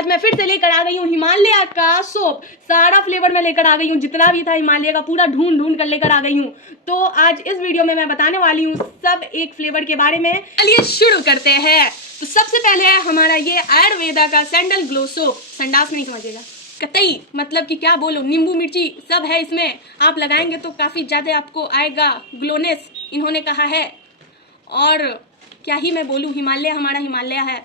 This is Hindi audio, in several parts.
आज मैं फिर से लेकर आ गई हूँ हिमालय का सोप। सारा फ्लेवर मैं लेकर आ गई हूँ, जितना भी था हिमालय का पूरा ढूंढ कर लेकर आ गई हूँ। तो आज इस वीडियो में मैं बताने वाली हूँ सब एक फ्लेवर के बारे में। चलिए शुरू करते हैं। तो सबसे पहले है हमारा ये आयुर्वेदा का सैंडल ग्लो सोप। संडास में नहीं समझिएगा कतई, मतलब कि क्या बोलो, नींबू मिर्ची सब है इसमें। आप लगाएंगे तो काफ़ी ज़्यादा आपको आएगा ग्लोनेस, इन्होंने कहा है। और क्या ही मैं बोलूँ, हिमालय हमारा हिमालय है।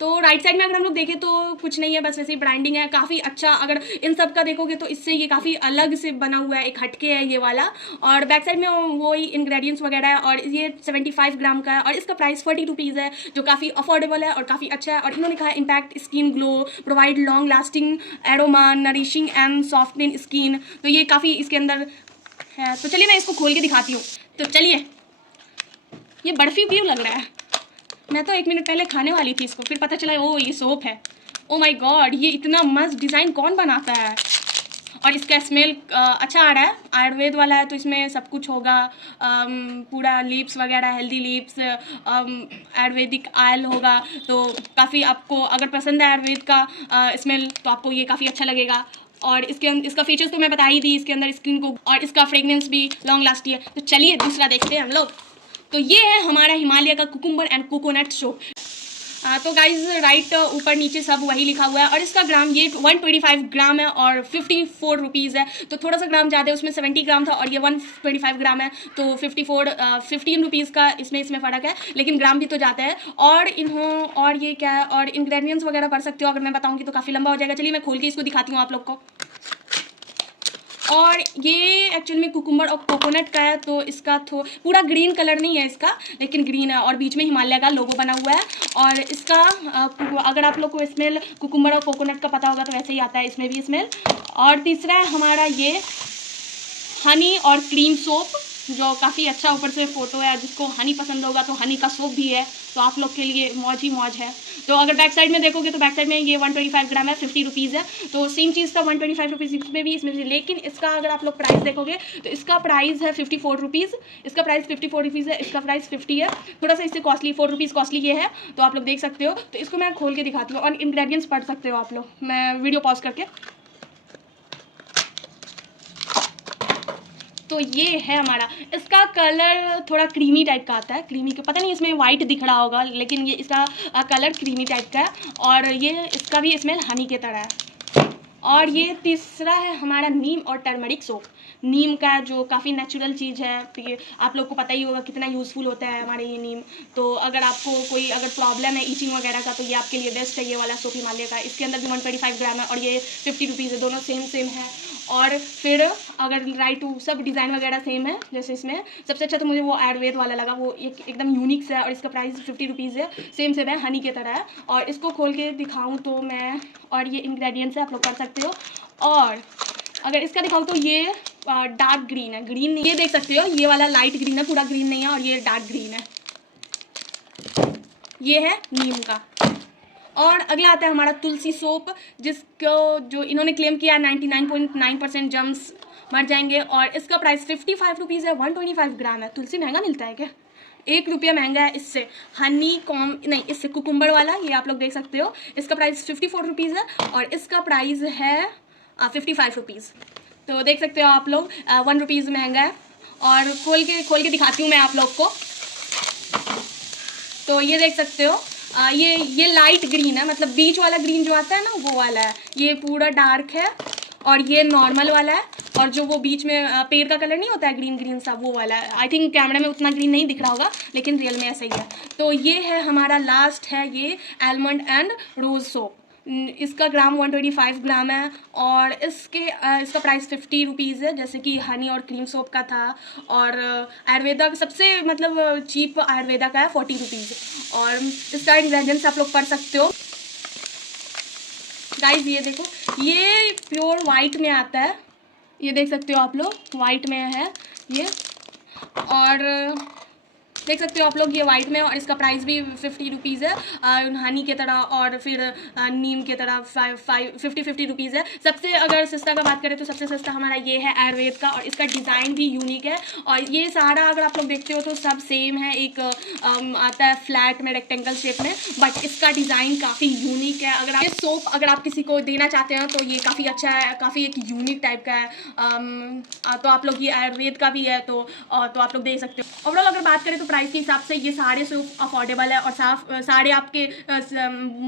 तो राइट साइड में अगर हम लोग देखें तो कुछ नहीं है, बस वैसे ही ब्रांडिंग है काफ़ी अच्छा। अगर इन सब का देखोगे तो इससे ये काफ़ी अलग से बना हुआ है, एक हटके है ये वाला। और बैक साइड में वही इंग्रेडिएंट्स वगैरह है। और ये 75 ग्राम का है और इसका प्राइस 40 रुपीज़ है, जो काफ़ी अफोर्डेबल है और काफ़ी अच्छा है। और इन्होंने कहा impact skin glow, provide long lasting aroma, nourishing and softening skin. तो ये काफ़ी इसके अंदर है। तो चलिए मैं इसको खोल के दिखाती हूँ। तो चलिए, ये बर्फ़ी क्यों लग रहा है? मैं तो 1 मिनट पहले खाने वाली थी इसको, फिर पता चला ओ ये सोप है। ओ माय गॉड, ये इतना मस्त डिज़ाइन कौन बनाता है? और इसका स्मेल अच्छा आ रहा है, आयुर्वेद वाला है तो इसमें सब कुछ होगा। पूरा लीव्स वगैरह, हेल्दी लीव्स, आयुर्वेदिक ऑयल होगा। तो काफ़ी आपको अगर पसंद है आयुर्वेद का स्मेल तो आपको ये काफ़ी अच्छा लगेगा। और इसका फीचर्स तो मैं बता ही दी, इसके अंदर स्किन को, और इसका फ्रेगनेंस भी लॉन्ग लास्टिंग है। तो चलिए दूसरा देखते हैं हम लोग। तो ये है हमारा हिमालय का कुकुम्बर एंड कोकोनट सोप। तो गाइज राइट ऊपर नीचे सब वही लिखा हुआ है। और इसका ग्राम ये 125 ग्राम है और 54 रुपीज़ है। तो थोड़ा सा ग्राम ज़्यादा है, उसमें 70 ग्राम था और ये 125 ग्राम है। तो 15 रुपीज़ का इसमें फ़र्क है, लेकिन ग्राम भी तो जाता है। और ये क्या है, और इंग्रेडिएंट्स वगैरह पढ़ सकते हो। अगर मैं बताऊँगी तो काफ़ी लंबा हो जाएगा। चलिए मैं खोल के इसको दिखाती हूँ आप लोग को। और ये एक्चुअली में कुकुम्बर और कोकोनट का है। तो इसका पूरा ग्रीन कलर नहीं है इसका, लेकिन ग्रीन है और बीच में हिमालय का लोगो बना हुआ है। और इसका अगर आप लोग को स्मेल कुकुम्बर और कोकोनट का पता होगा तो वैसे ही आता है इसमें भी स्मेल। और तीसरा है हमारा ये हनी और क्रीम सोप, जो काफ़ी अच्छा ऊपर से फ़ोटो है। जिसको हनी पसंद होगा तो हनी का सोप भी है, तो आप लोग के लिए मौज ही मौज है। तो अगर बैक साइड में देखोगे तो बैक साइड में ये 125 ग्राम है, 50 रुपीज़ है। तो सेम चीज़ था 125 रुपीज़ इसमें भी, लेकिन इसका अगर आप लोग प्राइस देखोगे तो इसका प्राइस है 54 रुपीज़। इसका प्राइस 54 रुपीज़ है, इसका प्राइस 50 है। थोड़ा सा इससे कॉस्टली 4 रुपीज़ कॉस्टली ये है, तो आप लोग देख सकते हो। तो इसको मैं खोल के दिखाती हूँ और इंग्रेडिएंट्स पढ़ सकते हो आप लोग, मैं वीडियो पॉज करके। तो ये है हमारा, इसका कलर थोड़ा क्रीमी टाइप का आता है। क्रीमी का पता नहीं, इसमें वाइट दिख रहा होगा, लेकिन ये इसका कलर क्रीमी टाइप का है। और ये इसका भी स्मेल हनी के तरह है। और ये तीसरा है हमारा नीम और टर्मरिक सोप। नीम का जो काफ़ी नेचुरल चीज़ है, तो ये आप लोग को पता ही होगा कितना यूज़फुल होता है हमारे ये नीम। तो अगर आपको कोई अगर प्रॉब्लम है ईचिंग वगैरह का तो ये आपके लिए बेस्ट है, ये वाला सोप हिमालय का। इसके अंदर भी 125 ग्राम है और ये 50 रुपीज़ है, दोनों सेम है। और फिर अगर राइट सब डिज़ाइन वगैरह सेम है, जैसे इसमें सबसे अच्छा तो मुझे वो आयुर्वेद वाला लगा, वो एकदम यूनिक सा है। और इसका प्राइस 50 रुपीज़ है, सेम है, हनी की तरह है। और इसको खोल के दिखाऊं तो मैं, और ये इंग्रेडिएंट्स है आप लोग कर सकते हो। और अगर इसका दिखाऊं तो ये डार्क ग्रीन है, ग्रीन ये देख सकते हो, ये वाला लाइट ग्रीन है, पूरा ग्रीन नहीं है। और ये डार्क ग्रीन है, ये है नीम का। और अगला आता है हमारा तुलसी सोप, जिसको जो इन्होंने क्लेम किया 99.9% जर्म्स मर जाएंगे। और इसका प्राइस 55 रुपीज़ है, 125 ग्राम है। तुलसी महंगा मिलता है क्या? 1 रुपया महंगा है इससे। हनी कॉम नहीं, इससे कुकुम्बर वाला, ये आप लोग देख सकते हो। इसका प्राइस 54 रुपीज़ है और इसका प्राइस है 55 रुपीज़। तो देख सकते हो आप लोग, 1 रुपीज़ महंगा है। और खोल के दिखाती हूँ मैं आप लोग को। तो ये देख सकते हो, ये लाइट ग्रीन है, मतलब बीच वाला ग्रीन जो आता है ना वो वाला है। ये पूरा डार्क है और ये नॉर्मल वाला है। और जो वो बीच में पेड़ का कलर नहीं होता है ग्रीन ग्रीन सा, वो वाला है। आई थिंक कैमरा में उतना ग्रीन नहीं दिख रहा होगा, लेकिन रियल में ऐसा ही है। तो ये है हमारा लास्ट है, ये आलमंड एंड रोज़ सोप। इसका ग्राम 125 ग्राम है और इसका प्राइस 50 रुपीज़ है, जैसे कि हनी और क्रीम सोप का था। और आयुर्वेदा सबसे मतलब चीप आयुर्वेदा का है 40 रुपीज़। और इसका इंग्रेडिएंट्स आप लोग पढ़ सकते हो। गाइज ये देखो, ये प्योर वाइट में आता है, ये देख सकते हो आप लोग, वाइट में है ये। और देख सकते हो आप लोग, ये वाइट में, और इसका प्राइस भी 50 रुपीज़ है, हनी के तरह, और फिर नीम के तरह 50 रुपीज़ है। सबसे अगर सस्ता का बात करें तो सबसे सस्ता हमारा ये है आयुर्वेद का, और इसका डिज़ाइन भी यूनिक है। और ये सारा अगर आप लोग देखते हो तो सब सेम है, एक आता है फ्लैट में रेक्टेंगल शेप में, बट इसका डिज़ाइन काफ़ी यूनिक है। अगर आप ये सोप अगर आप किसी को देना चाहते हैं तो ये काफ़ी अच्छा है, काफ़ी एक यूनिक टाइप का है। तो आप लोग ये आयुर्वेद का भी है, तो आप लोग दे सकते हो। ओवरऑल अगर बात करें तो प्राइस के हिसाब से ये सारे सोप अफोर्डेबल है, और सारे आपके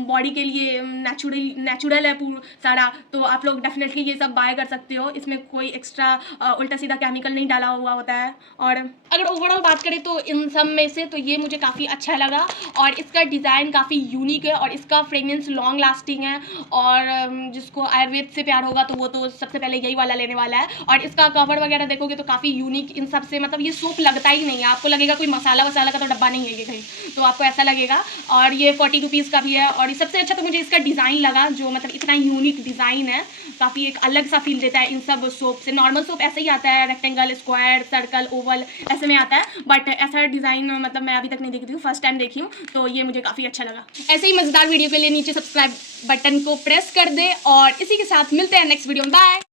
बॉडी के लिए नेचुरल है पूरा सारा। तो आप लोग डेफिनेटली ये सब बाय कर सकते हो, इसमें कोई एक्स्ट्रा उल्टा सीधा केमिकल नहीं डाला हुआ होता है। और अगर ओवरऑल बात करें तो इन सब में से तो ये मुझे काफ़ी अच्छा लगा, और इसका डिज़ाइन काफ़ी यूनिक है, और इसका फ्रेगनेंस लॉन्ग लास्टिंग है। और जिसको आयुर्वेद से प्यार होगा तो वो तो सबसे पहले यही वाला लेने वाला है। और इसका कवर वगैरह देखोगे तो काफ़ी यूनिक इन सब से, मतलब ये सोप लगता ही नहीं है, आपको लगेगा कोई मसाला वसाला का तो डब्बा नहीं है ये कहीं, तो आपको ऐसा लगेगा। और ये 40 रुपीज़ का भी है। और सबसे अच्छा तो मुझे इसका डिज़ाइन लगा, जो मतलब इतना यूनिक डिज़ाइन है, काफ़ी एक अलग सा फील देता है इन सब सोप से। नॉर्मल सोप ऐसे ही आता है, रेक्टेंगल, स्क्वायर, सर्कल, ओवल ऐसे में आता है, बट ऐसा डिज़ाइन मतलब मैं अभी तक नहीं देखती हूँ, फर्स्ट टाइम देखी हूँ, तो ये मुझे काफ़ी अच्छा लगा। ऐसे ही मज़ेदार वीडियो के लिए नीचे सब्सक्राइब बटन को प्रेस कर दे, और इसी के साथ मिलते हैं नेक्स्ट वीडियो में। बाय।